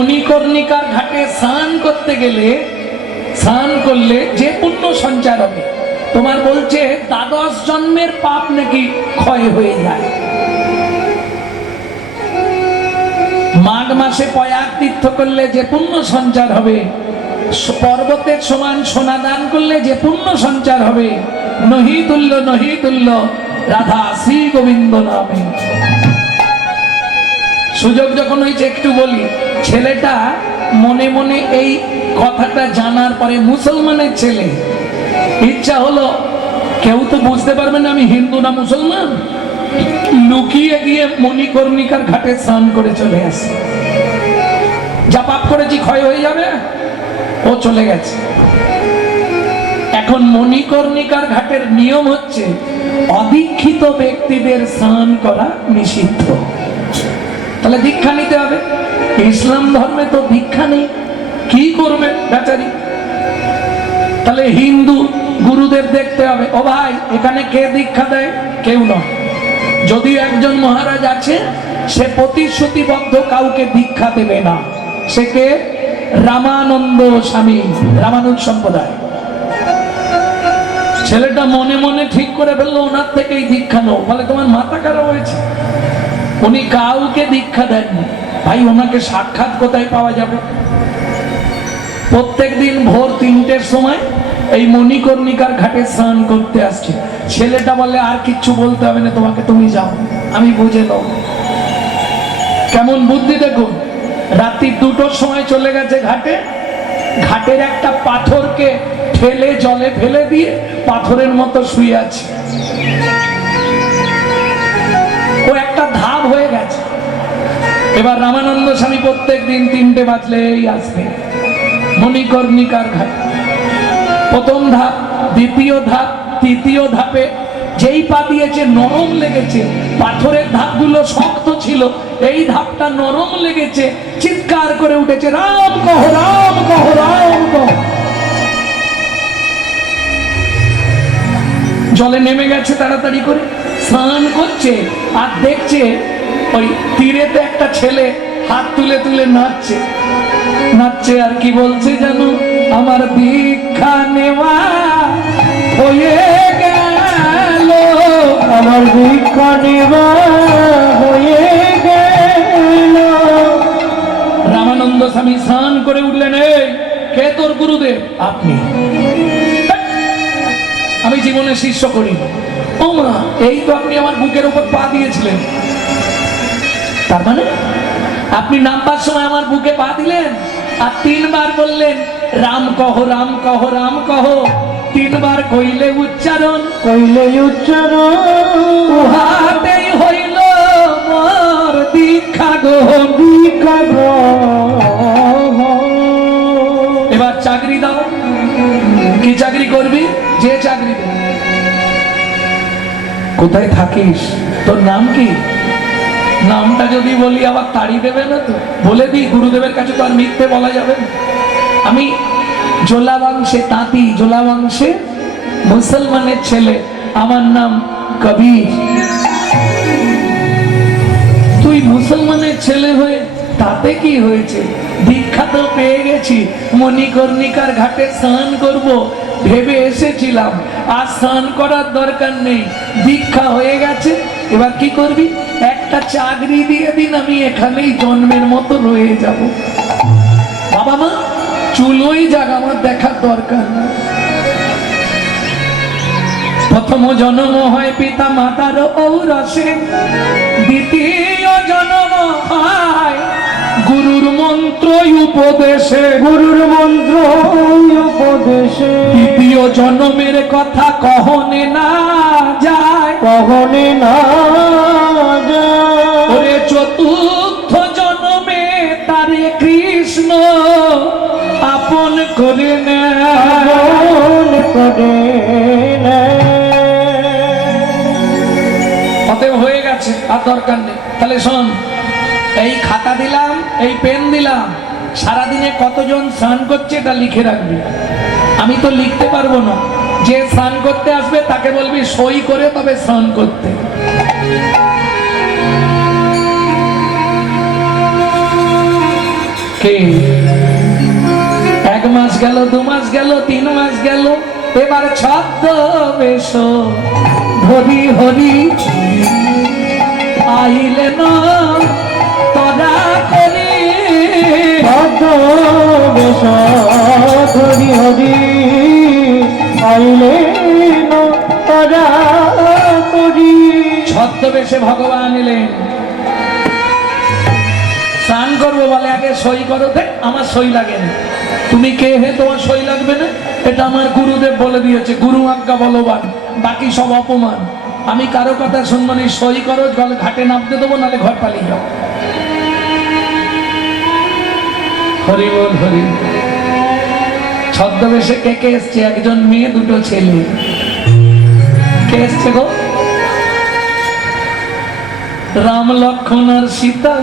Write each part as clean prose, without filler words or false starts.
মণিকর্ণিকার ঘাটে স্নান করতে গেলে স্নান করলে যে পুণ্য সঞ্চার হবে, তোমার বলছে দ্বাদশ জন্মের পাপ নাকি ক্ষয় হয়ে যায়। মাঘ মাসে পয়াগ তীর্থ করলে যে পুণ্য সঞ্চার হবে, পর্বতের সমান সোনা দান করলে যে পুণ্য সঞ্চার হবে, নহি তুল্য রাধা শ্রী গোবিন্দ নামে। সুযোগ যখন হয়েছে একটু বলি, ছেলেটা মনে মনে এই কথাটা জানার পরে, মুসলমানের ছেলে, ইচ্ছা হলো কেউ তো বুঝতে পারবে না আমি হিন্দু না মুসলমান, লুকিয়ে গিয়ে মণিকর্ণিকার ঘাটে স্নান করে চলে আসে। যা পাপ করেছি ক্ষয় হয়ে যাবে, ও চলে গেছে। এখন মণিকর্ণিকার ঘাটের নিয়ম হচ্ছে অদীক্ষিত ব্যক্তিদের স্নান করা নিষিদ্ধ। তাহলে দীক্ষা নিতে হবে। ইসলাম ধর্মে তো দীক্ষা নেই, কি করবে বেচারি? তাহলে হিন্দু গুরুদেব দেখতে হবে, ও ভাই এখানে কে দীক্ষা দেয়? কেউ নয়। যদি একজন মহারাজ আছে, সে প্রতিশ্রুতিবদ্ধ কাউকে দীক্ষা দেবে না। সে কে? রামানন্দ স্বামী, রামানুজ সম্প্রদায়। ছেলেটা মনে মনে ঠিক করে ফেললো ওনার থেকেই দীক্ষা নেব। বলে তোমার মাথা খারাপ হয়েছে? উনি কাউকে দীক্ষা দেননি। ভাই ওনাকে সাক্ষাৎ কোথায় পাওয়া যাবে? প্রত্যেক দিন ভোর 3টের সময় এই মণিকর্ণিকার ঘাটে স্নান করতে আসছে। ছেলেটা বলে আর কিচ্ছু বলতে হবে না তোমাকে, তুমি যাও, আমি বুঝে নেব। কেমন বুদ্ধি দেখুন। রাত্রি 2টোর সময় চলে গেছে ঘাটে, ঘাটের একটা পাথরকে ঠেলে জলে ফেলে দিয়ে পাথরের মতো শুয়ে আছে। ও একটা ধাপ হয়ে গেছে। এবার রামানন্দ স্বামী প্রত্যেক দিন 3টে বাজলেই আসবে মণিকর্ণিকার ঘাট। প্রথম ধাপ, দ্বিতীয় ধাপ, তৃতীয় ধাপে যেই পা দিয়েছে নরম লেগেছে। পাথরের ধাপগুলো শক্ত ছিল, এই ধাপটা নরম লেগেছে, চিৎকার করে উঠেছে রাম কহ, রাম কহ, রাম কহ। জলে নেমে গেছে তাড়াতাড়ি করে, স্নান করছে আর দেখছে ওই তীরেতে একটা ছেলে হাত তুলে তুলে নাচছে নাচছে। আর কি বলছে জানো? আমার দীক্ষা নেওয়া হয়ে গেল, আমার দীক্ষা নেওয়া হয়ে গেল। রামানন্দ স্বামী স্নান করে উঠলেন, এই কে তোর গুরুদেব? আপনি। আমি জীবনে শিষ্য করি। ও মা, এই তো আপনি আমার বুকের উপর পা দিয়েছিলেন। তার মানে আপনি নামবার সময় আমার বুকে পা দিলেন আর 3বার বললেন রাম কহ, রাম কহ, রাম কহ। 3বার কইলে উচ্চারণ, কইলে উচ্চারণ, উহাতেই হইল মোর দীক্ষা গ্রহণ, দীক্ষা গ্রহণ। এবার চাকরি দাও। কি চাকরি করবি? যে চাকরি দেবে। কোথায় থাকিস? তোর নাম কি? নামটা যদি বলি আবার তাড়ি দেবে না তো? বলে দিই, গুরুদেবের কাছে তো আর মিথ্যে বলা যাবে না। আমি জোলা বংশে তাঁতি, জোলা বংশে মুসলমানের ছেলে, আমার নাম কবির। তুই মুসলমানের ছেলে হয়ে তাতে কি হয়েছে? দীক্ষা তো পেয়ে গেছি, মণিকর্ণিকার ঘাটে স্নান করব ভেবে এসেছিলাম, আর স্নান করার দরকার নেই, দীক্ষা হয়ে গেছে। এবার কি করবি? একটা চাকরি দিয়ে দিন, আমি এখানেই জন্মের মতো রয়ে যাব। বাবা মা চুলোই যাক, আমার দেখার দরকার নেই। প্রথম জন্ম হয় পিতা মাতার ঔরসে, দ্বিতীয় জন্ম হয় গুরুর মন্ত্র উপদেশে, গুরুর মন্ত্র উপদেশে। তৃতীয় জন্মের কথা কহনে না যায়, কহনে না যায়। ওরে চতুর্থ জন্মে তারে কৃষ্ণ আপন করে নেয়, আপন করে নেয়। অতএব হয়ে গেছে, আর দরকার নেই। তাহলে শোন, এই খাতা দিলাম, এই পেন দিলাম, সারাদিনে কতজন স্নান করছে এটা লিখে রাখবি। আমি তো লিখতে পারবো না। যে স্নান করতে আসবে তাকে বলবি সই করে তবে স্নান করতে। কে? 1 মাস গেল, 2 মাস গেল, 3 মাস গেল, এবার ছদ্মবেশ হরি হরি আইলে না তোরা করি। ছদ্মবেশ হরি হরি আইলে না তোরা করি। ছদ্মবেশে ভগবান এলেন। স্নান করবো বলে আগে সই করো। দেখ আমার সই লাগে না। তুমি কে হে তোমার সই লাগবে না? এটা আমার গুরুদেব বলে দিয়েছে, গুরু আজ্ঞা বলবান, বাকি সব অপমান। আমি কারো কথা শুনবো না। সই করো, জলে ঘাটে নামতে দেবো, নাহলে ঘর পালিয়ে যাও। হরি বল হরি। ছদ্মবেশে কে কে এসছে? একজন মেয়ে, 2টো ছেলে। কে এসছে গো? রাম লক্ষ্মণ আর সীতা।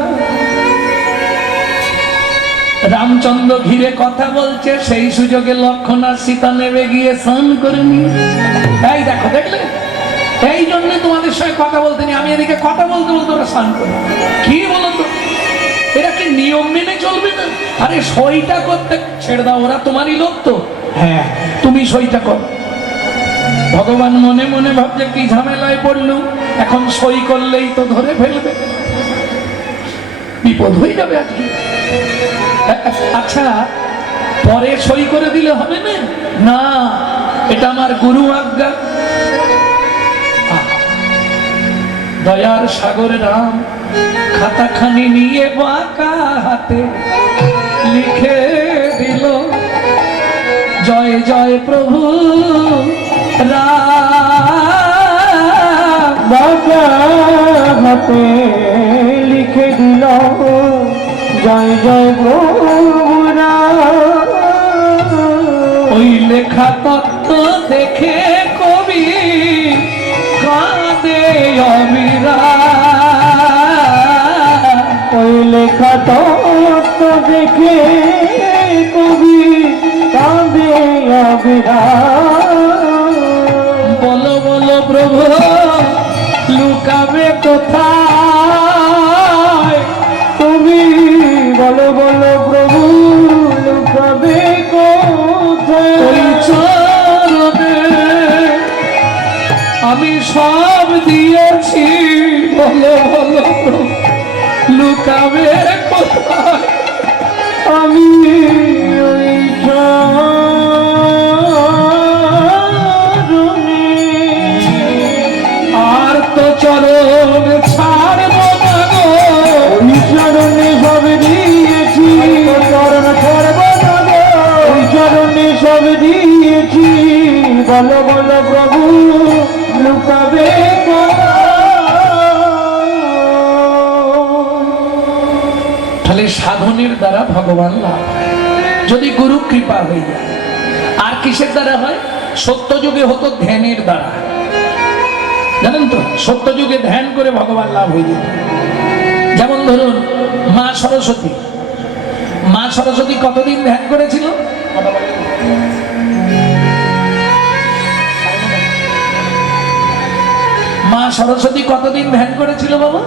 রামচন্দ্র ঘিরে কথা বলছে, সেই সুযোগে লক্ষ্মণ আর সীতা নেমে গিয়ে স্নান করে নিয়ে। এই দেখো, দেখলে? এই জন্য তোমাদের সঙ্গে কথা বলতে নি। আমি এদিকে কথা বলতে বলতে ওরা স্নান করে। কি বলো তো, এরা কি নিয়ম মেনে চলবে না? আরে সইটা করতে ছেড়ে দাও, ওরা তোমারই লোক তো। হ্যাঁ, তুমি সইটা করো। ভগবান মনে মনে ভাবছে কি ঝামেলায় পড়লুম, এখন সই করলেই তো ধরে ফেলবে, বিপদ হয়ে যাবে আজকে। আচ্ছা, পরে সই করে দিলে হবে না? না, এটা আমার গুরু আজ্ঞা। দয়ার সাগরে রাম খাতাখানি নিয়ে বাঁকা হাতে লিখে দিল, জয় জয় প্রভু রাম। বাঁকা হাতে লিখে দিল, জয় জয় প্রভু রাম। ওই লেখা তত্ত্ব দেখে কবি কাঁদে অবিরাম। ওই লেখা তত্ত্ব দেখে কবি কাঁদে অবিরাম। বলো বলো প্রভু লুকাবে কোথায়? তুমি বলো বলো প্রভু লুকাবে কোথায়? ওই চরণে আমি সব দিয়েছি, বলো বলো প্রভু লুকাবে কোথায়? আমি ওই চরণে আর তো চরণ ছাড়বো না গো। ওই চরণে সব দিয়েছি, চরণ ছাড়ব না গো। ওই চরণে সব দিয়েছি, বলো বলো প্রভু লুকাবে কোথায়? তাহলে সাধনের দ্বারা ভগবান লাভ হয়, যদি গুরু কৃপা হয়ে যায়। আর কিসের দ্বারা হয়? সত্য যুগে হতো ধ্যানের দ্বারা, জানেন তো? সত্য যুগে ধ্যান করে ভগবান লাভ হয়ে যেত। যেমন ধরুন মা সরস্বতী। মা সরস্বতী কতদিন ধ্যান করেছিল? মা সরস্বতী কতদিন ধ্যান করেছিল বাবা?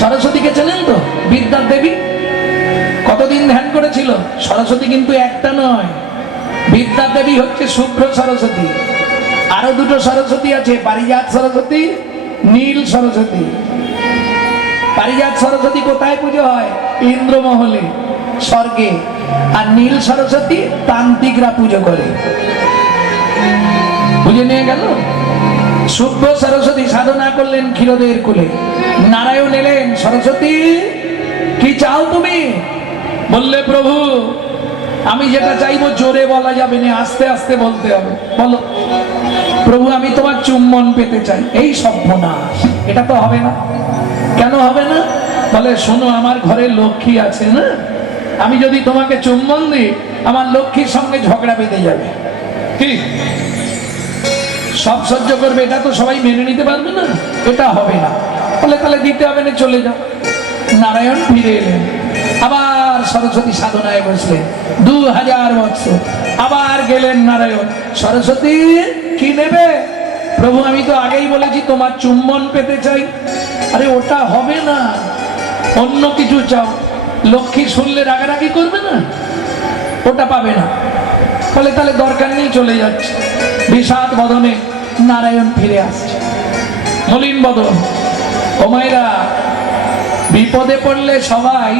সরস্বতীকে চেনেন তো? বিদ্যার দেবী। কতদিন ধ্যান করেছিল? সরস্বতী কিন্তু একটা নয়, বিদ্যার দেবী হচ্ছে শুভ্র সরস্বতী। আরো 2টো সরস্বতী আছে, পারিজাত সরস্বতী, নীল সরস্বতী। পারিজাত সরস্বতী কোথায় পুজো হয়? ইন্দ্রমহলে, স্বর্গে। আর নীল সরস্বতী তান্ত্রিকরা পুজো করে। বুঝে নিয়ে গেল? শুভ্র সরস্বতী সাধনা করলেন ক্ষীরদের কুলে। নারায়ণ এলেন, সরস্বতী কি চাও তুমি? বললে প্রভু আমি যেটা চাইবো জোরে বলা যাবে না, আস্তে আস্তে বলতে হবে। বলো। প্রভু আমি তোমার চুম্বন পেতে চাই। এই সর্বনাশ, এটা তো হবে না। কেন হবে না? বলে শোনো, আমার ঘরে লক্ষ্মী আছে না, আমি যদি তোমাকে চুম্বন দিই আমার লক্ষ্মীর সঙ্গে ঝগড়া বেঁধে যাবে। কি সব সহ্য করবে? এটা তো সবাই মেনে নিতে পারবে না, এটা হবে না। বলে তাহলে দিতে হবে না, চলে যাও। নারায়ণ ফিরে এলেন, আবার সরস্বতী সাধনায় বসলেন 2000 বছর। আবার গেলেন নারায়ণ, সরস্বতী কি নেবে? প্রভু আমি তো আগেই বলেছি তোমার চুম্বন পেতে চাই। আরে ওটা হবে না, অন্য কিছু চাও। লক্ষ্মী শুনলে রাগারাগি করবে না, ওটা পাবে না। বলে তাহলে দরকার নেই, চলে যাচ্ছে। বিষাদ বদনে নারায়ণ ফিরে আসছে, মলিন বদন। ও মায়েরা, বিপদে পড়লে সবাই,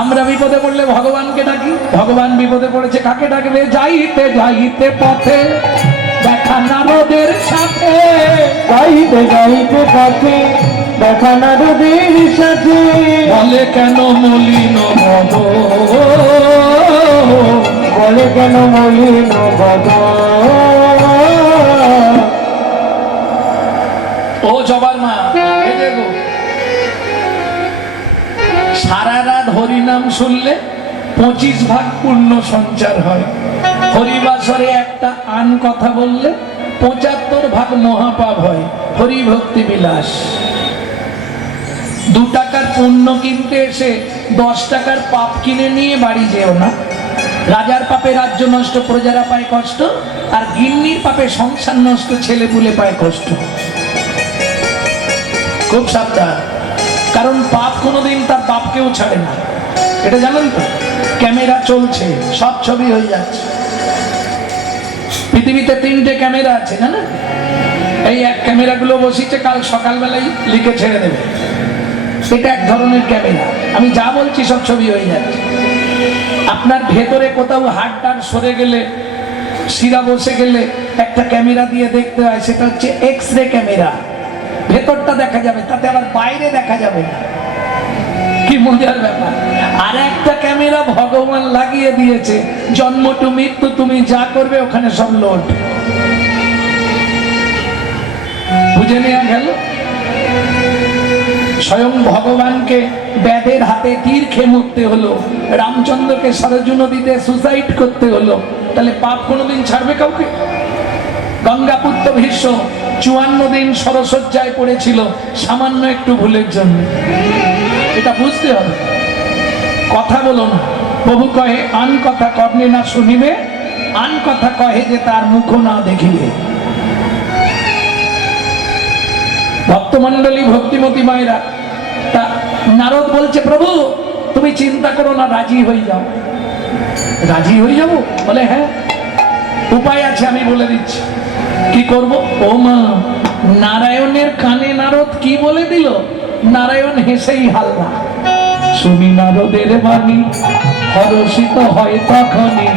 আমরা বিপদে পড়লে ভগবানকে ডাকি, ভগবান বিপদে পড়েছে কাকে ডাকবে? যাইতে যাইতে পথে দেখা নারদের সাথে, যাইতে যাইতে পথে দেখা নারদের সাথে, বলে কেন মলিন বদন, বলে কেন মলিন বদন। ও জবার মা, এই দেখো, সারা রাত হরিনাম শুনলে 25 ভাগ পুণ্য সঞ্চার হয়। হরিবাসরে একটা আন কথা বললে 75 ভাগ মহাপাপ হয়। হরি ভক্তি বিলাস। 2 টাকার পুণ্য কিনতে এসে 10 টাকার পাপ কিনে নিয়ে বাড়ি যেও না। রাজার পাপে রাজ্য নষ্ট, প্রজারা পায় কষ্ট, আর গিন্নির পাপে সংসার নষ্ট, ছেলে পুলে পায় কষ্ট। খুব সাবধান, কারণ পাপ কোনোদিন তার বাপকেও ছাড়ে না, এটা জানেন তো? ক্যামেরা চলছে, সব ছবি হয়ে যাচ্ছে। পৃথিবীতে 3টে ক্যামেরা আছে, জানেন? এই এক ক্যামেরাগুলো বসিয়েছে, কাল সকালবেলায় লিখে ছেড়ে দেবে। এটা এক ধরনের ক্যামেরা, আমি যা বলছি সব ছবি হয়ে যাচ্ছে। আপনার ভেতরে কোথাও হাড়টার সরে গেলে, শিরা বসে গেলে একটা ক্যামেরা দিয়ে দেখতে হয়, সেটা হচ্ছে এক্স-রে ক্যামেরা। ভেতরটা দেখা যাবে, তাতে আবার বাইরে দেখা যাবে না। কি মজার ব্যাপার। আর একটা ক্যামেরা ভগবান লাগিয়ে দিয়েছে, জন্ম টু মৃত্যু, তুমি যা করবে ওখানে সব লোড। বুঝে নেওয়া গেল? স্বয়ং ভগবানকে ব্যাধের হাতে তীর খেয়ে মরতে হলো, রামচন্দ্রকে সরজু নদীতে সুসাইড করতে হলো, তাহলে পাপ কোনোদিন ছাড়বে কাউকে? গঙ্গাপুত্র ভীষ্ম 54 দিন সরসজ্জায় পড়েছিল সামান্য একটু ভুলের জন্য। এটা বুঝতে হবে। কথা বলো না, প্রভু কহে আন কথা কর্ণে না শুনিবে, আন কথা কহে যে তার মুখ না দেখিবে। ভক্তমন্ডলী, ভক্তিমতী মায়েরা, তা নারদ বলছে প্রভু তুমি চিন্তা করো না, রাজি হয়ে যাও। রাজি হয়ে যাবো? বলে হ্যাঁ, উপায় আছে, আমি বলে দিচ্ছি। কি করব? ও মা, নারায়ণের কানে নারদ কি বলে দিল? নারায়ণ হেসেই হাল্লা। শুনি নারদের বাণী হরষিত হয় তখনই,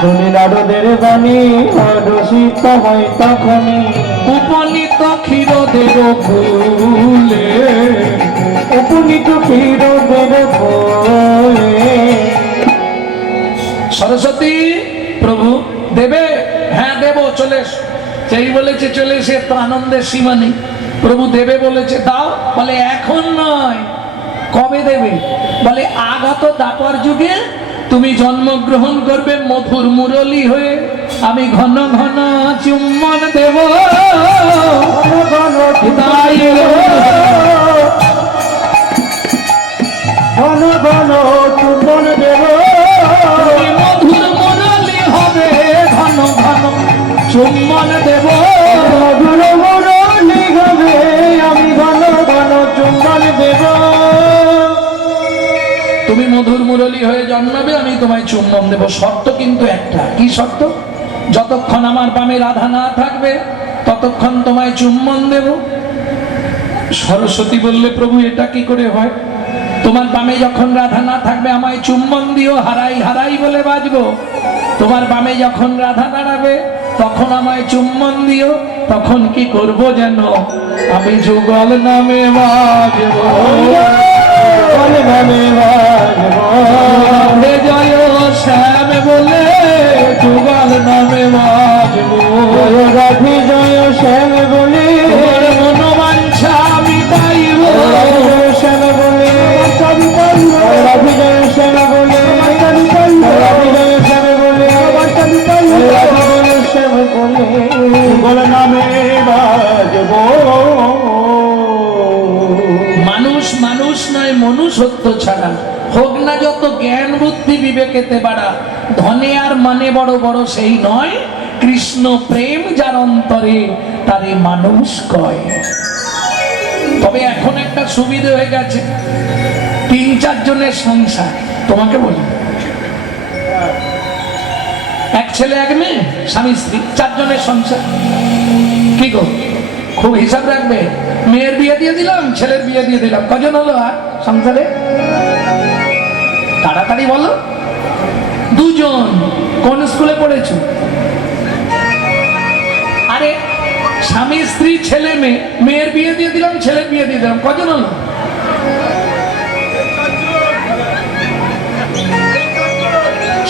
শুনি নারদের বাণী হরষিত হয় তখনই, উপনীত ক্ষীরদের ফুলে, উপনীত ক্ষীরদের ফুলে। সরস্বতী প্রভু দেবে? হ্যাঁ দেব, চলে এসো। যেই বলেছে চলে এসে, তো আনন্দের সীমা নেই। প্রভু দেবে বলেছে, দাও। বলে এখন নয়, কবে দেবে? বলে আগত দাপর যুগে তুমি জন্মগ্রহণ করবে মধুর মুরলী হয়ে, আমি ঘন ঘন চুম্বন দেব, ঘন ঘন চুম্বন দেব, মধুর মুরলী হবে, ঘন ঘন চুম্বন দেব, মধুর মুরলী হবে, আমি ঘন ঘন চুম্বন দেব। তুমি মধুর মুরলী হয়ে জন্মাবে, আমি তোমায় চুম্বন দেব। শর্ত কিন্তু একটা। কি শর্ত? যতক্ষণ আমার বামে রাধা না থাকবে ততক্ষণ তোমায় চুম্বন দেব। সরস্বতী বললে প্রভু এটা কি করে হয়? তোমার বামে যখন রাধা না থাকবে আমায় চুম্বন দিও, হারাই হারাই বলে বাজবো। তোমার বামে যখন রাধা দাঁড়াবে তখন আমায় চুম্বন দিও, তখন কি করব যেন? আমি যুগল নামে বাজবো, বলে নামে বাজবো, রাধে জয় শ্যাম বলে যুগল নামে বাজবো, রাধে জয় শ্যাম বলে তোমার মনোবাঞ্ছা মিটাইব, রাধে জয় শ্যাম বলে, রাধে জয় শ্যাম বলে, রাধে জয় শ্যাম বলে, রাধে জয় শ্যাম বলে, বলে নামে বাজবো। মানুষ মানুষ নয়, মনুষ্যত্ব ছাড়া হোক না যত জ্ঞান বুদ্ধি বিবেকেতে বাড়া, ধনে আর মানে বড় বড় সেই নয়, কৃষ্ণ প্রেম যার অন্তরে তারে মানুষ কয়। তবে এখন একটা সুবিধা হয়ে গেছে, 3-4 চারজনের সংসার, তোমাকে বলি, এক ছেলে এক মেয়ে, স্বামী স্ত্রী, চারজনের সংসার। কি গো, খুব হিসাব রাখবে। মেয়ের বিয়ে দিয়ে দিলাম, ছেলের বিয়ে দিয়ে দিলাম, কজন হলো আর সংসারে? তাড়াতাড়ি বলো। দুজন। কোন স্কুলে পড়েছো? আরে স্বামী স্ত্রী ছেলে মেয়ে, মেয়ের বিয়ে দিয়ে দিলাম, ছেলের বিয়ে দিয়ে দিলাম, কজন হলো?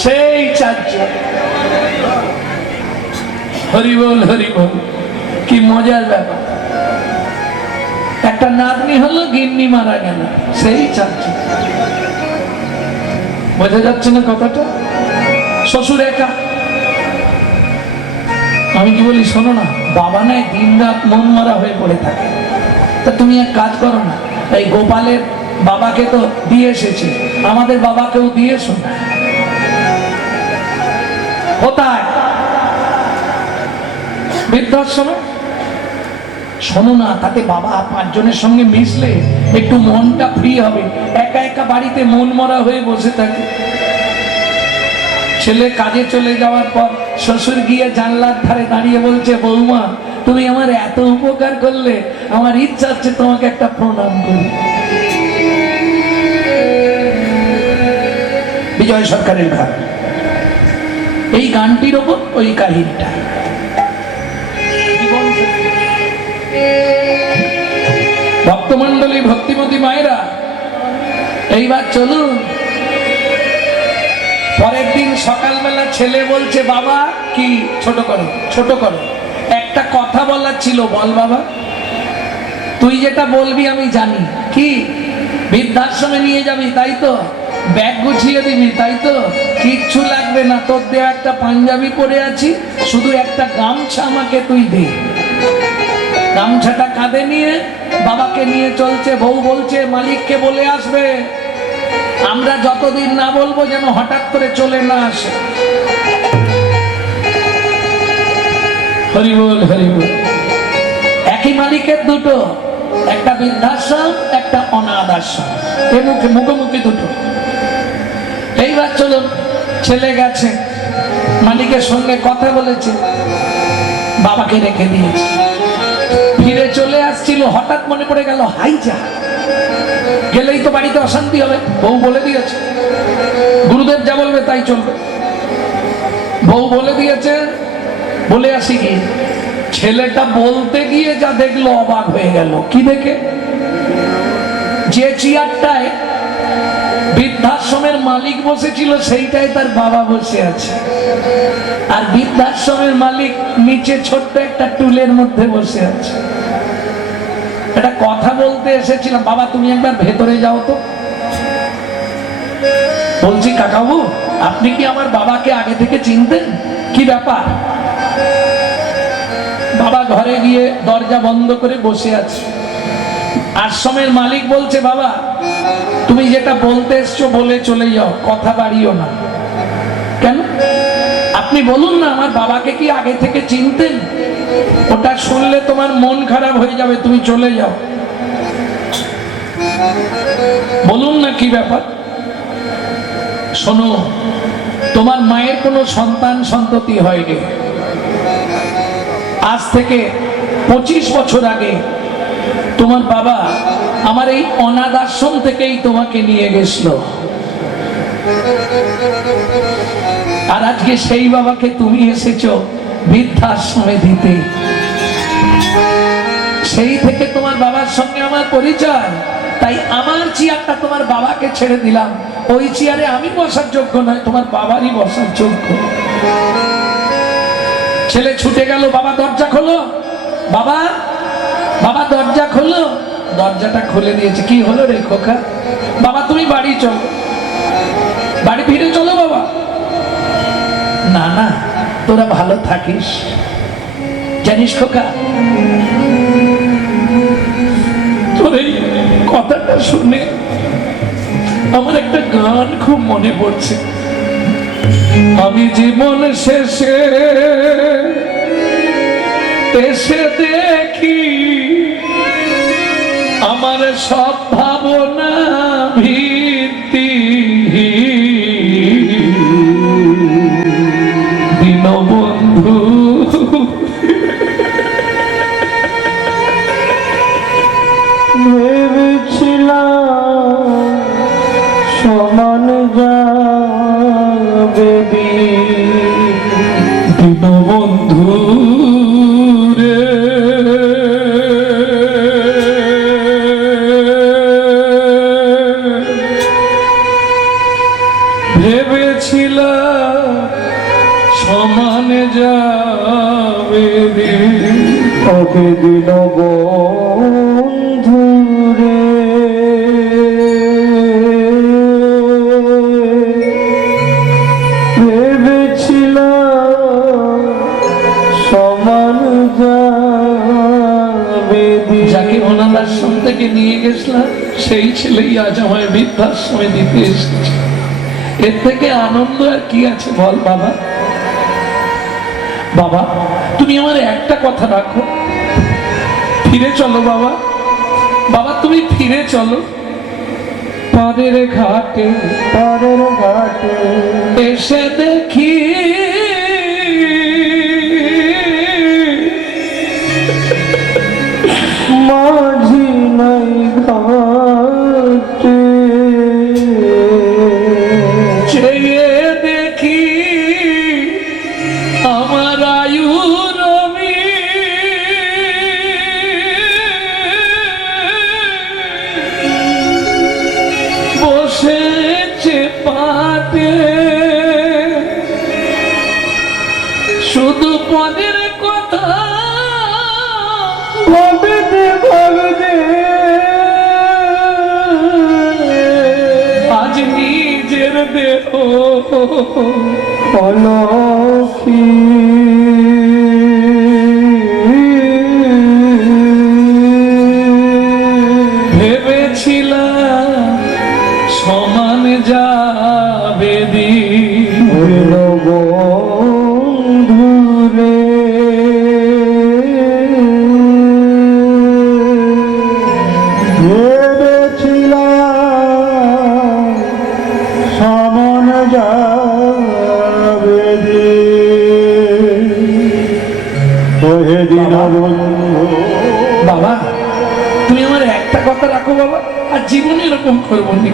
সেই চারজন। হরি বল হরি বল, কি মজার ব্যাপার। একটা নাতনি হলো, গিন্নি মারা গেল, সেই চারজন। বোঝা যাচ্ছে না কথাটা? শ্বশুর একা। আমি কি বলি শোনো না, বাবা নাই দিন রাত মন মারা হয়ে পড়ে থাকে। তা তুমি এক কাজ করো না, এই গোপালের বাবাকে তো দিয়ে এসেছে, আমাদের বাবাকেও দিয়ে এসো না। কোথায়? বৃদ্ধাশ্রমে। শোনো না, তাতে বাবা পাঁচজনের সঙ্গে মিশলে একটু মনটা ফ্রি হবে। একা একা বাড়িতে মন মরা হয়ে বসে থাকে। ছেলে কাজে চলে যাওয়ার পর শ্বশুর গিয়ে জানলার ধারে দাঁড়িয়ে বলছে, বৌমা তুমি আমার এত উপকার করলে, আমার ইচ্ছা হচ্ছে তোমাকে একটা প্রণাম করি। বিজয় সরকারের গান। এই গানটির ওপর ওই কাহিনীটা। ভক্তমন্ডলী, ভক্তিমতী মায়েরা, এইবার চলুন। পরের দিন সকালবেলা ছেলে বলছে, বাবা কি? ছোট করো, ছোট করো, একটা কথা বলার ছিল, বল বাবা। তুই যেটা বলবি আমি জানি। কি? বৃদ্ধাশ্রমে নিয়ে যাবি তাই তো? ব্যাগ গুছিয়ে দিবি তাই তো? কিচ্ছু লাগবে না, তোর দেওয়া একটা পাঞ্জাবি পরে আছি, শুধু একটা গামছা আমাকে তুই দে। গামছাটা কাঁধে নিয়ে বাবাকে নিয়ে চলছে। বউ বলছে, মালিককে বলে আসবে, আমরা যতদিন না বলবো যেন হঠাৎ করে চলে না আসে। হরি বল হরি বল। একই মালিকের দুটো, একটা বৃদ্ধাশ্রম, একটা অনাথ আশ্রম, এ মুখে মুখোমুখি দুটো। এইবার চলুন, ছেলে গেছে, মালিকের সঙ্গে কথা বলেছে, বাবাকে রেখে দিয়েছে। ফিরে চলে আসছিল, হঠাৎ মনে পড়ে গেল, হাই যা, গেলেই তো বাড়িতে অশান্তি হবে। বউ বলে দিয়েছে, গুরুদেব যা বলবে তাই চলবে। বউ বলে দিয়েছে, বলে আসি কি? ছেলেটা বলতে গিয়ে যা দেখলো অবাক হয়ে গেল। কি দেখে? যে চেয়ারটায় বৃদ্ধাশ্রমের মালিক বসেছিল সেইটাই তার বাবা বসে আছে, আর বৃদ্ধাশ্রমের মালিক নিচে ছোট্ট একটা টুলের মধ্যে বসে আছে। একটা কথা বলতে এসেছিলাম, বাবা তুমি একবার ভেতরে যাও তো। বলছি, কাকাবু আপনি কি আমার বাবাকে আগে থেকে চিনতেন? কি ব্যাপার? বাবা ঘরে গিয়ে দরজা বন্ধ করে বসে আছে। আশ্রমের মালিক বলছে, বাবা তুমি যেটা বলতে এসছো বলে চলে যাও, কথা বাড়িও না। কেন? আপনি বলুন না, আমার বাবাকে কি আগে থেকে চিনতেন? ওটা শুনলে তোমার মন খারাপ হয়ে যাবে, তুমি চলে যাও। বলুন না কি ব্যাপার। শোনো, তোমার মায়ের কোনো সন্তান সন্ততি হয়নি। আজ থেকে 25 বছর আগে তোমার বাবা আমার এই অনাথ আশ্রম থেকেই তোমাকে নিয়ে গেছিল, আর আজকে সেই বাবাকে তুমি এসেছো বৃদ্ধাশ্রমে দিতে। সেই থেকে তোমার বাবার সঙ্গে আমার পরিচয়, তাই আমার চেয়ারটা তোমার বাবাকে ছেড়ে দিলাম। ওই চেয়ারে আমি বসার যোগ্য নয়, তোমার বাবারই বসার যোগ্য। ছেলে ছুটে গেল, বাবা দরজা খোলো, বাবা বাবা দরজা খোলো। দরজাটা খুলে দিয়েছে। কি হলো রে খোকা? বাবা তুমি বাড়ি চলো, বাড়ি ফিরে চলো বাবা। না না, তোরা ভালো থাকিস। জানিস খোকা, তোর এই কথাটা শুনে আমার একটা গান খুব মনে পড়ছে। আমি জীবন শেষে এসে দেখি আমার সব ভাবনা ভিত বেদি দীনবন্ধু রে ভেবেছিলাম সমানে যাবে রে ওকে দীনবন্ধু রে ভেবেছিলাম সমান যাবে যাকে অনাথ আশ্রম থেকে নিয়ে গেছিলাম সেই ছেলেই আজ আমায় বৃদ্ধাশ্রমে দিতে এসেছে। এর থেকে আনন্দ আর কি আছে বল বাবা? বাবা তুমি আমার একটা কথা রাখো, ফিরে চলো বাবা। বাবা তুমি ফিরে চলো। পরের ঘাটে এসে দেখি মাঝি নাই ঘাটে চেয়ে দেখি আমার আয়ু রবি বসেছে পাটে শুধু পদের কথা ভাবতে আজ নিজের দেহ অলক্ষী ভেবেছিলাম সমান যাবে দিন বন্ধু রে ভেবেছিলাম সমান যাবে ওহে দীনবন্ধু। বাবা তুমি আমার একটা কথা রাখো বাবা, আর জীবনে এরকম করবো নি।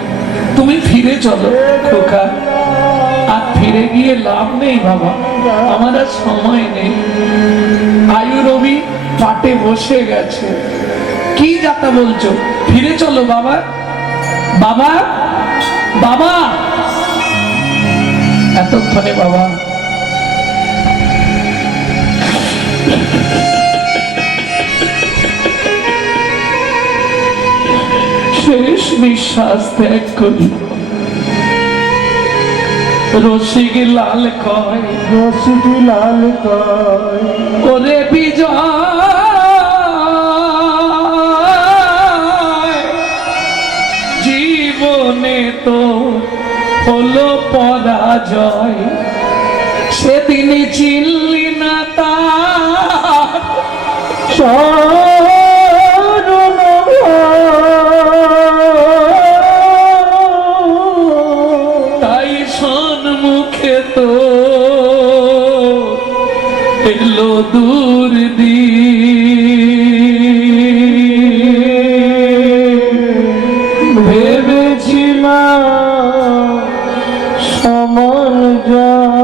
তুমি ফিরে চলো খোকা, আর ফিরে গিয়ে লাভ নেই বাবা, আমার আর সময় নেই। আয়ু রবি পাটে বসে গেছে, কি যাতা বলছো? ফিরে চলো বাবা। বাবা বাবা এতক্ষণে বাবা শেষ নিঃশ্বাস ত্যাগ করি। রসিক লাল কয় রসিকি লাল কয় ওরে বিজয় জীবনে তো হলো পরাজয়, সেদিন চিনলি না তার শরণ তাই সন্মুখে তো এলো দূর ভেবেছিলাম সমান যাবে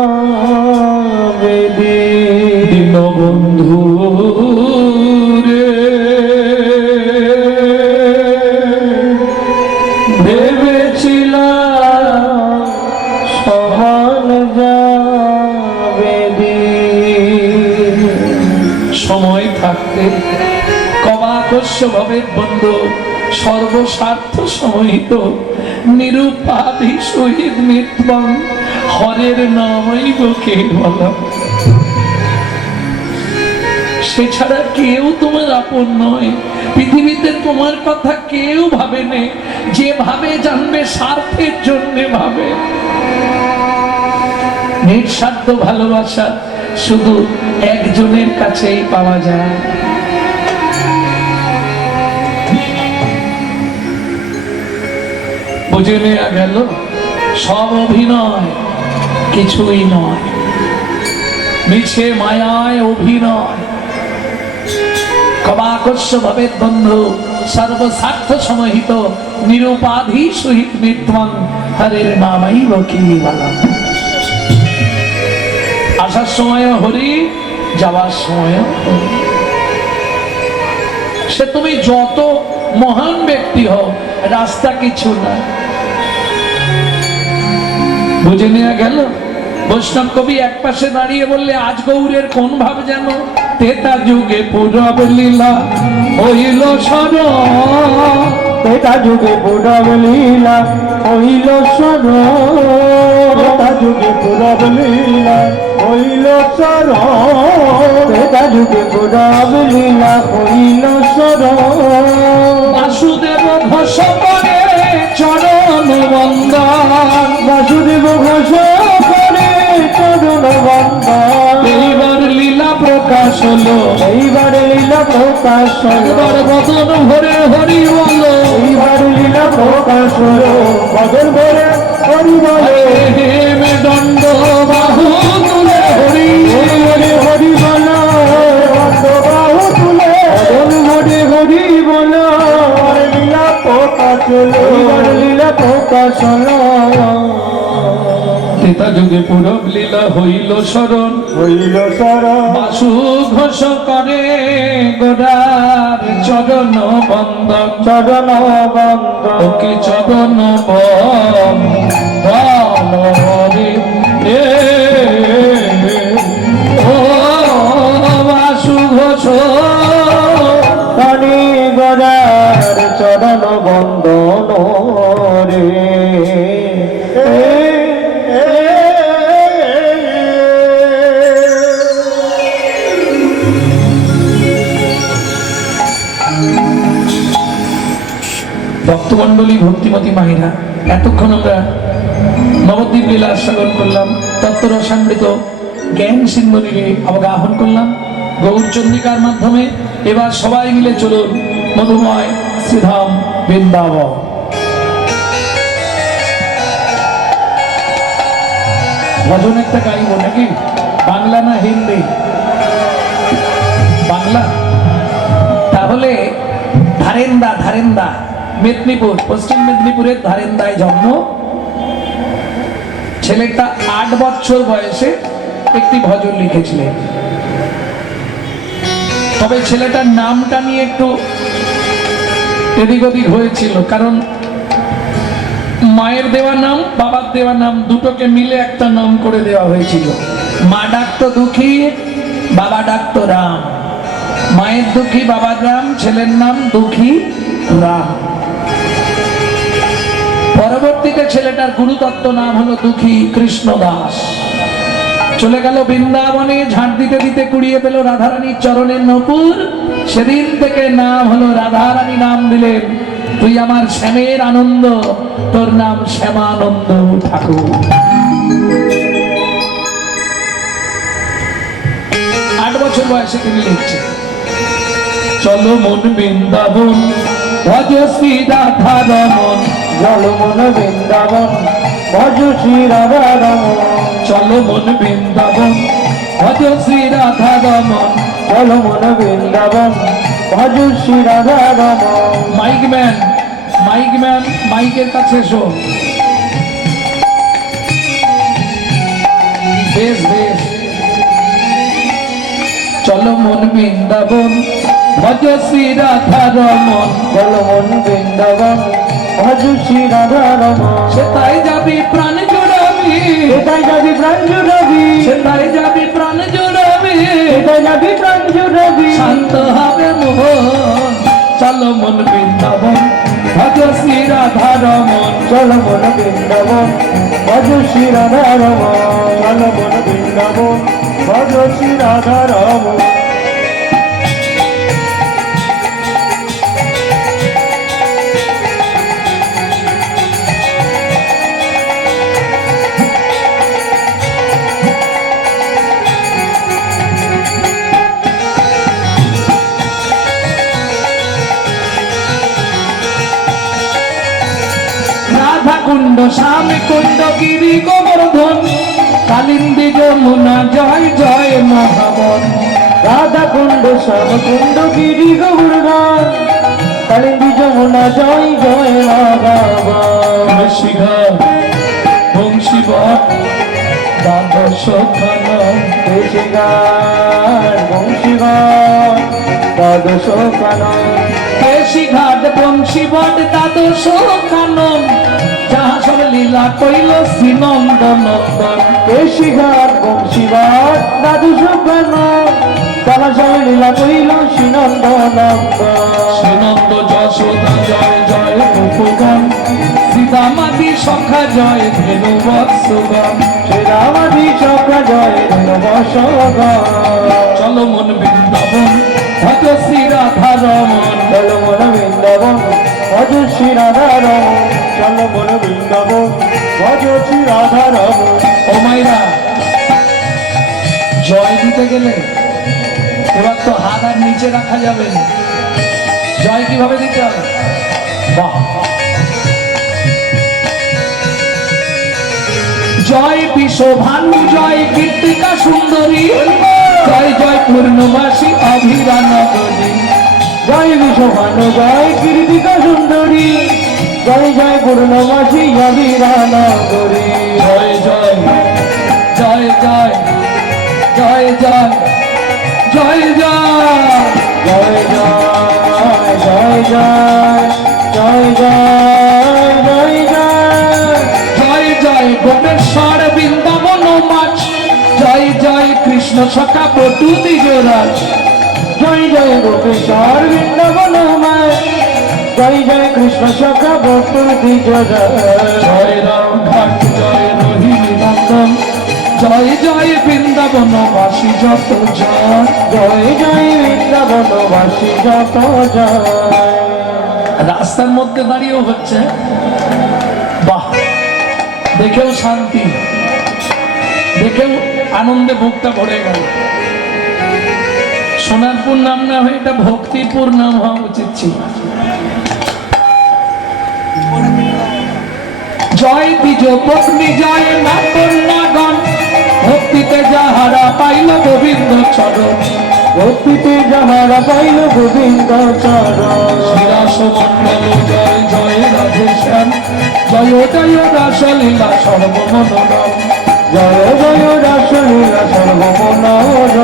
দীনবন্ধু রে ভেবেছিলাম সমান যাবে সময় থাকতে কবাকস্য ভাবে বন্ধু সর্বস্বার্থ সহিত নিরুপাধি সহিত নিত্যং হরের নামইব কেবলম। সে ছাড়া কেউ তোমার আপন নয়, পৃথিবীতে তোমার কথা কেউ ভাবে নে। যে ভাবে জানবে স্বার্থের জন্য ভাবে। নিঃস্বার্থ ভালোবাসা শুধু একজনের কাছেই পাওয়া যায়। বুঝে নেওয়া গেল সব অভিনয় কিছুই নয়, মিছে মায়ায় অভিনয়। কবাকস্য ভাবে বন্ধু সর্বস্বার্থ সমাহিত নিরুপাধি সহিত নিত্যং হরের নামাইব কেবলম। আসার সময় হরি, যাওয়ার সময় হরি। সে তুমি যত মহান ব্যক্তি হও, রাস্তা কিছু না। বুঝে নেওয়া গেল? বৈষ্ণব কবি এক পাশে দাঁড়িয়ে বললে, আজ গৌরের কোন ভাব যেন তেতা যুগে পূরব লীলা হইল সর, তেতা যুগে পুরব লীলা হইল সর, তেতা যুগে পুরব লীলা হইল সর, তেতা যুগে পুরব লীলা হইল সর। বাসুদেব ঘোষ করে চরণ বন্দন, বাসুদেব ঘোষ করে চরণ বন্দন। এইবার লীলা প্রকাশ হলো, এইবার লীলা প্রকাশ হলো, একবার বদন ভরে হরি বলো, এইবার লীলা প্রকাশ হলো, বদন ভরে হরি বলে। হেমে দণ্ড বাহু তুলে হরি, হরি হরি বলো, বন্ধ বাহু তুলে বদন ভরে হরি বলো। লীলা প্রকাশ হলো, এইবার লীলা প্রকাশ হলো। তেতা যুগে পূরব লীলা হইল শরণ, হইল শরণ। বাসু ঘোষ করে গোড়ার চরণ বন্দন, চরণ বন্দন। ওকে চরণ বন্দন হরি এ ও বাসু ঘোষ কানি গড়ার চরণ বন্দন রে। ভক্তমন্ডলী, ভক্তিমতী মাহিরা, এতক্ষণ আমরা নবদ্বীপ লীলা শ্রবণ করলাম, তত্ত্বরসামৃত জ্ঞান সিন্ধুনীরে অবগাহন করলাম গৌরচন্দ্রিকার মাধ্যমে। এবার সবাই মিলে চলুন মধুময় শ্রীধাম বৃন্দাবন। ভজন একটা গাইব নাকি? বাংলা না হিন্দি? বাংলা। তাহলে ধারেন্দা, ধারেন্দা মেদিনীপুর, পশ্চিম মেদিনীপুরের ধারেন্দায় জন্ম। ছেলেটা 8 বছর বয়সে একটি ভজন লিখেছিলেন। তবে ছেলেটার নামটা নিয়ে একটু এদিক ওদিক হয়েছিল, কারণ মায়ের দেওয়া নাম, বাবার দেওয়া নাম দুটোকে মিলে একটা নাম করে দেওয়া হয়েছিল। মা ডাকতো দুঃখী, বাবা ডাকতো রাম। মায়ের দুঃখী, বাবার রাম, ছেলের নাম দুঃখী রাম। পরবর্তীতে ছেলেটার গুরুতত্ত্ব নাম হলো দুঃখী কৃষ্ণ দাস। চলে গেল বৃন্দাবনে, ঝাঁট দিতে দিতে কুড়িয়ে পেল রাধারানীর চরণের নূপুর। সেদিন থেকে নাম হলো রাধারানী, নাম দিলেন তুই আমার শ্যামের আনন্দ, তোর নাম শ্যামানন্দ ঠাকুর। 8 বছর বয়সে তিনি লিখছেন, চলো মন বৃন্দাবন ভজ শ্রী রাধা রমন, জল মন বৃন্দাবন ভজ শ্রী রাধা রমন, চলো মন বৃন্দাবন ভজ শ্রী রাধা রমন। জল মন বৃন্দাবন ভজ শ্রী রাধা রমন। মাইকম্যান, মাইকম্যান, মাইকের কাছে এসো। বেশ বেশ, চলো মন বৃন্দাবন ভজ শ্রী রাধা রমন, জল মন বৃন্দাবন ভজ শ্রী রাধা রমন। সে তাই যাবি প্রাণ জোড়াবি, সেটাই যাবি প্রাণ জুড়াবি, সে তাই যাবি প্রাণ জোড়াবি, সেটাই যাবি প্রাণ জুড়াবি। শান্ত হবে মোহন, চলো মন বৃন্দাবন ভজ শ্রী রাধা রমন। চল মন বৃন্দাবন ভজ শ্রী রাধা রমন, চল মন বৃন্দাবন ভজ শ্রী রাধা রমন। রাধা কুণ্ড, স্বামী কুণ্ড, গিরি গোবর্ধন, কালিন্দী যমুনা, জয় জয় মহাবন। রাধা কুণ্ড, শ্যাম কুণ্ড, গিরি গোবর্ধন, কালিন্দী যমুনা, জয় জয় রাধা। শিখা বংশীবট দ্বাদশ কানন দেশি গান বংশীগণ দ্বাদশ কানন কেশি ঘাট বংশীবট দ্বাদশ কানন যাহা সব লীলা কইল শ্রীনন্দন নন্দন দেশি গান বংশীগণ দ্বাদশ কানন তারা সব লীলা কইল শ্রীনন্দন শ্রীনন্দ যশোদা জয় জয় গোপগণ সীতামাদি সখা জয় ধেনু বৎসগণ শ্রীরামাদি চক্র জয় বসগণ চলো মন বৃন্দাবন ভজ শ্রী রাধা রমন চল মন বৃন্দাবন ভজ শ্রী রাধা রমন চল মন বৃন্দাবন ভজ শ্রী রাধা রমন ও মাইরা জয় দিতে গেলে এবার তো হাত আর নিচে রাখা যাবে না। জয় কিভাবে দিতে হবে? বাহ! জয় বিশ্বভানু জয় কীর্তিকা সুন্দরী জয় জয় পূর্ণবাসী অভিরা নগরী জয় বিশ্বভানু জয় কীর্তিকা সুন্দরী জয় জয় পূর্ণমাসী অবিরা নগরী জয় জয় জয় জয় জয় জয় জয় জয় জয় জয় জয় জয় জয় জয় জয় জয় জয় গোপেশ্বর বৃন্দাবন মাছ জয় জয় কৃষ্ণ সখা পটু দ্বিজরাজ জয় জয় গোপেশ্বর বৃন্দাবন মায় জয় জয় কৃষ্ণ সখা বস্তু দ্বিজ জয় রাম ঘাট জয় রোহিণী নন্দন জয় জয় বৃন্দাবন বাসী যত জয় জয় জয় বৃন্দাবনবাসী যত জয় রাস্তার মধ্যে দাঁড়িয়েও হচ্ছে বাহ! দেখেও শান্তি, দেখেও আনন্দে বুকটা ভরে গেল। সোনারপুর নাম না হয়ে এটা ভক্তিপুর নাম হওয়া উচিত ছিল। জয় দ্বিজ পত্নী জয় না কন্যাগণ ভক্তিতে যাহারা পাইল গোবিন্দ চরণ ভক্তিতে যাহারা পাইল গোবিন্দ চরণ শ্রীরাস মন্ডল জয় জয় রাধেশ্যাম জয় জয় রাসলীলা সর্বমনোরম জয় জয় রাসলীলা সর্বমনোরম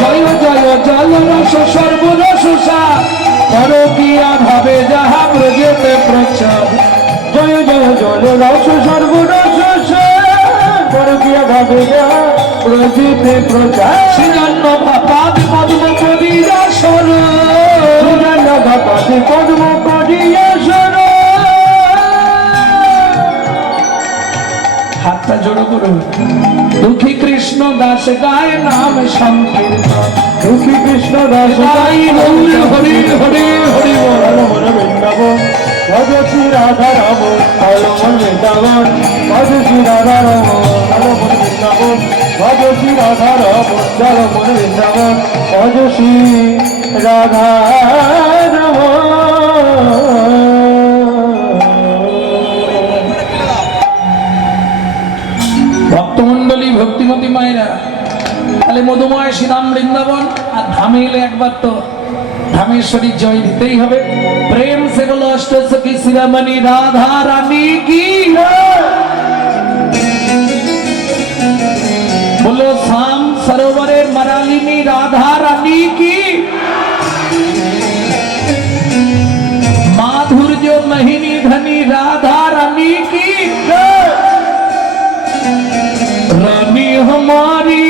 জয় জয় জল রস সর্বরস সার পরকীয়া ভাবে যাহা ব্রজেতে প্রচার জয় জয় জল রস সর্বরস পরকীয়া ভাবে প্রজিতে প্রচার শ্রীজন্য পাদ পদ্ম করিয়া সর পাতি পদ্ম করিয়া সর হাতটা জোড়ো করুন। দুঃখী কৃষ্ণ দাস গায় নাম সংকীর্তন দুঃখী কৃষ্ণ দাস গাই হরি হরি হরি হরি বল। মন বৃন্দাবন ভজ শ্রী রাধা রম মন বৃন্দাবন ভজ শ্রী রাধা রম মন বৃন্দাবন ভজ শ্রী রাধা রম মন বৃন্দাবন ভজ শ্রী রাধা রম ভক্তমন্ডলী ভক্তিমতী মায়েরা তাহলে মধুময় শ্রীরাম বৃন্দাবন আর ধামে এলে একবার তো ধামেশ্বরীর জয় দিতেই হবে। প্রেম সে বলো অষ্ট সখী শিরামণি রাধা রানী কি বলো শাম সরোবরের মারালিনী রাধা রানী কি माधुर्य महिनी धनी राधा रानी की रानी हमारी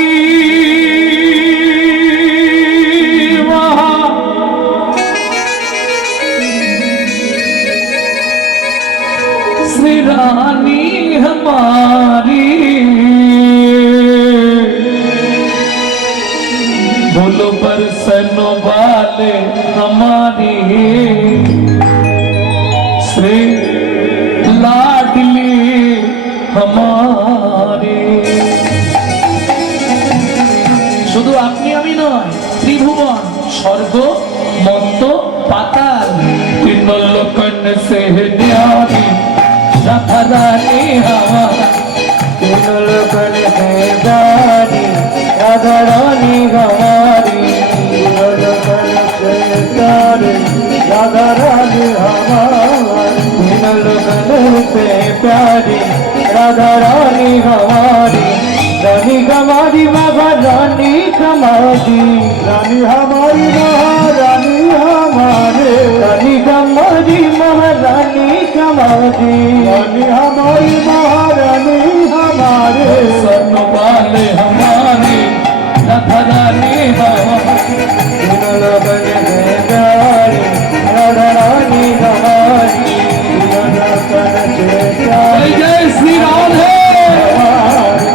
वहाँ श्री रानी हमारी बोलो बरसन वाले हमारी श्री लाडली हमारी শুধু আপনি আমি নয় ত্রিভুবন স্বর্গ মর্ত পাতাল তিন লোকন সে ন্যারি রাধা রানী হওয়া तीन लोकन से जानी राधा रानी हमारी तीन लोकन से जानी राधा रानी हमारी तीन लोकन से प्यारी राधा रानी हमारी रानी हमारी महारानी हमारी रानी हमारी महारानी हमारे रानी हमारी महारानी हमारी रानी हमारी महारानी हमारे स्वर्ण वाले हमारे राधा रानी हमारी तीनों लोगन में प्यारी राधा रानी हमारी तीनों लोगन से प्यारी जय जय श्री राधे। हमारी।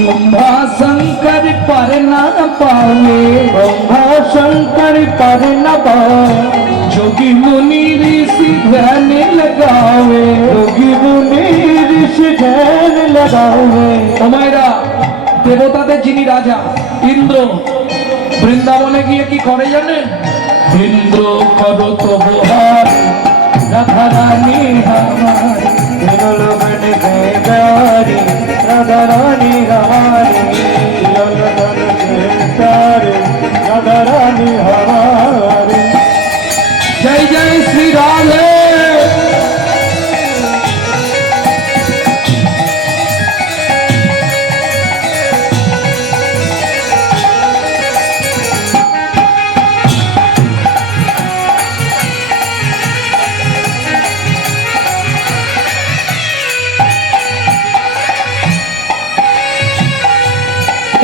ब्रह्मा शंकर पर ना पावे ब्रह्मा शंकर पर न पाए जोगी मुनि ऋषि ध्यान लगावे। योगी मुनि ऋषि ध्यान लगावे ওমাইরা দেবতাদের যিনি রাজা ইন্দ্র বৃন্দাবনে গিয়ে কি করে জানেন? ইন্দ্র করো তবু হার রাধা রানী আমার तीनों लोगन में प्यारी राधा रानी हमारी तीनों लोगन में प्यारी राधा रानी हमारी। जय जय श्री राधे।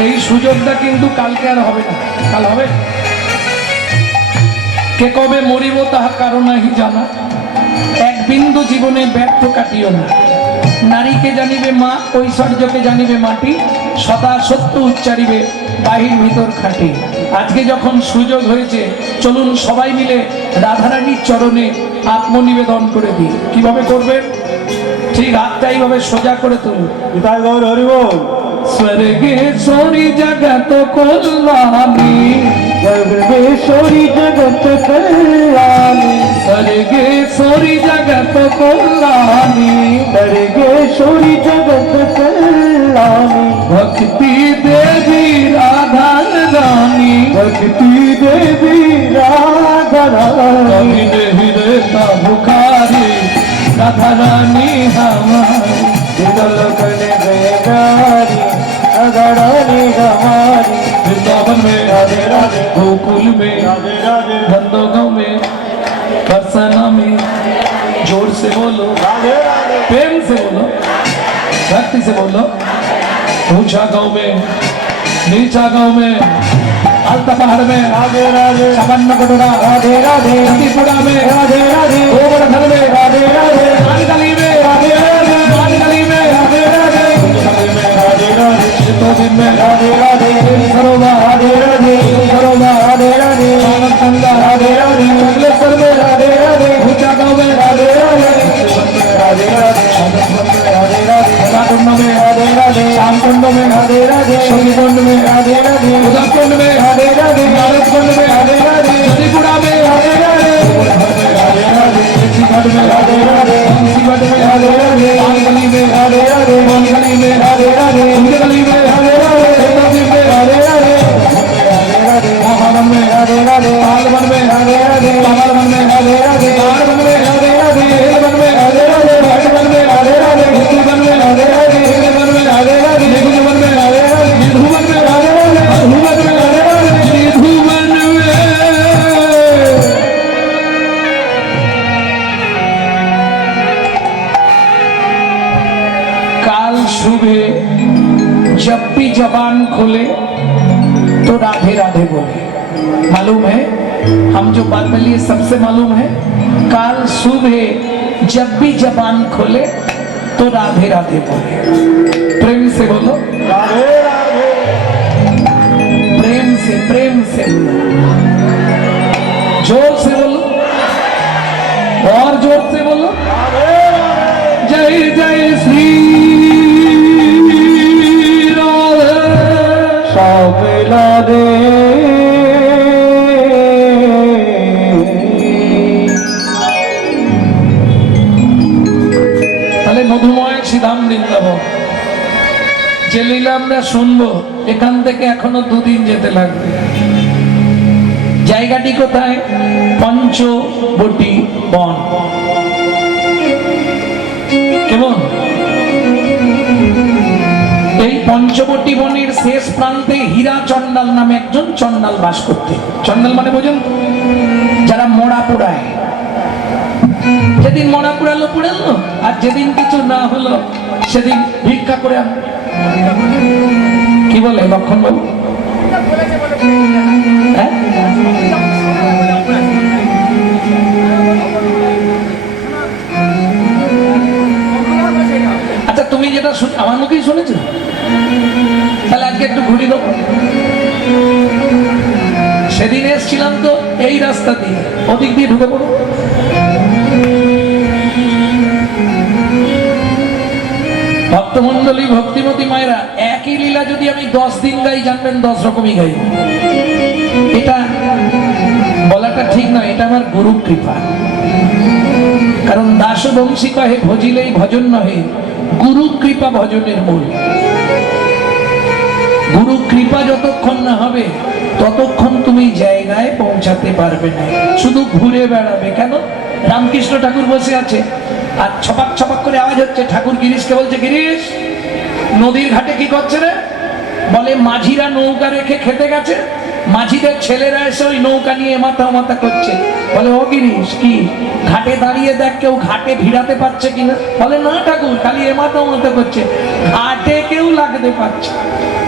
এই সুযোগটা কিন্তু কালকে আর হবে না, কাল হবে। কে কবে মরিব তাহা কারণ নাহি জানা, এক বিন্দু জীবনে ব্যর্থ কাটিও না। নারীকে জানিবে মা, ঐশ্বর্যকে জানিবে মাটি, সদা সত্য উচ্চারিবে বাহির ভিতর খাটি। আজকে যখন সুযোগ হয়েছে চলুন সবাই মিলে রাধারানীর চরণে আত্মনিবেদন করে দিই। কিভাবে করবেন? ঠিক হাতটা এইভাবে সোজা করে তুলুন। पिता गौर हरिबोल स्वर्गेश्वरी जगत कल्याणी सर्वेश्वरी जगत कल्याणी स्वर्गेश्वरी जगत कल्याणी सर्वेश्वरी जगत कल्याणी भक्ति देवी राधा रानी भक्ति देवी राधा रानी कभी नहीं रहता भुखारी राधा रानी हमारी तीनों लोगन में प्यारी राधा रानी हमारी वृंदावन में राधे राधे गोकुल में राधे राधे नंदगांव में बरसाना में जोर से बोलो, राधे राधे प्रेम से बोलो, भक्ति से बोलो। ऊंचा गांव में नीचा गांव में आलता पहाड़ में राधे राधे सामान्य कटोरा राधे राधे त्रिपुरा में राधे राधे गोवर्धन में राधे राधे मानगली में राधे राधे मानगली में राधे राधे राधे राधे चित्तौड़गढ़ में राधे राधे सरोवर राधे राधे सरोवर राधे राधे मानगंगा राधे राधे कपिलेश्वर में राधे राधे ऊंचा गांव में राधे राधे राधे राधे राधे राधे कुंड में राधे राधे श्याम कुंड में राधे राधे शनि कुंड में राधे राधे उदक कुंड में राधे राधे नारद कुंड में राधे राधे त्रिपुरा में राधे राधे राधे राधे घाट में राधे राधे घाट में राधे राधे मानगली में राधे राधे मानगली में राधे राधे गली में राधे राधे में राधे राधे राधे राधे महावन में राधे राधे पालवन में राधे राधे पालवन में राधे राधे वन में राधे राधे वन में राधे राधे वन में राधे राधे वन में राधे राधे वन में राधे राधे निधुवन में राधे राधे निधुवन में राधे राधे निधुवन में राधे राधे निधुवन में काल सुबह जब भी जबान खोले तो राधे राधे बोले। मालूम है हम जो बात बोलिए सबसे मालूम है। काल सुबह जब भी जबान खोले तो राधे राधे बोले। प्रेम से बोलो, राधे राधे प्रेम से बोलो, जोर से बोलो। और जोर से बोलो जय जय श्री राधे श्यामला रे তাহলে মধুময় শ্রীধাম বৃন্দাবন যে লীলা আমরা শুনবো এখান থেকে এখনো দুদিন যেতে লাগবে। জায়গাটি কোথায়? পঞ্চবটী বন। কেমন? এই পঞ্চবটী বনের শেষ প্রান্তে হীরা চন্ডাল নামে একজন চন্ডাল বাস করতে। চন্ডাল মানে বোঝেন তো? যারা মোড়া পোড়ায়। যেদিন মরা পুরালো পুরালো, আর যেদিন কিছু না হলো সেদিন ভিক্ষা করে আন। কি বলে লক্ষণ বাবু? হ্যাঁ? আচ্ছা তুমি যেটা আমার মুখেই শুনেছো, তাহলে আজকে একটু ঘুরি দেবো। সেদিন এসছিলাম তো এই রাস্তা দিয়ে, ওদিক দিয়ে ঢুকে পড়ো। ভক্তমন্ডলী ভক্তিমতী মায়েরা, একই লীলা যদি আমি 10 দিন গাই জানবেন 10 রকমই গাই। এটা বলাটা ঠিক নয়, এটা আমার গুরু কৃপা। কারণ দাসবংশী কহে ভজিলেই ভজন নহে, গুরু কৃপা ভজনের মূল। গুরু কৃপা যতক্ষণ না হবে ততক্ষণ তুমি জায়গায় পৌঁছাতে পারবে না, শুধু ঘুরে বেড়াবে। কেন? রামকৃষ্ণ ঠাকুর বসে আছে আর ছপাক ছপাক করে আওয়াজ হচ্ছে। ঠাকুর গিরিশকে বলছে, গিরিশ নদীর ঘাটে কি করছে রে? বলে মাঝিরা নৌকা রেখে খেতে গেছে, মাঝিদের ছেলেরা এসে ওই নৌকা নিয়ে মাথা মাথা করছে। বলে ও গিরিশ কি ঘাটে দাঁড়িয়ে দেখ কেউ ঘাটে ভিড়াতে পারছে কিনা? বলে না ঠাকুর, খালি এমাথা মাথা করছে, ঘাটে কেউ লাগতে পারছে।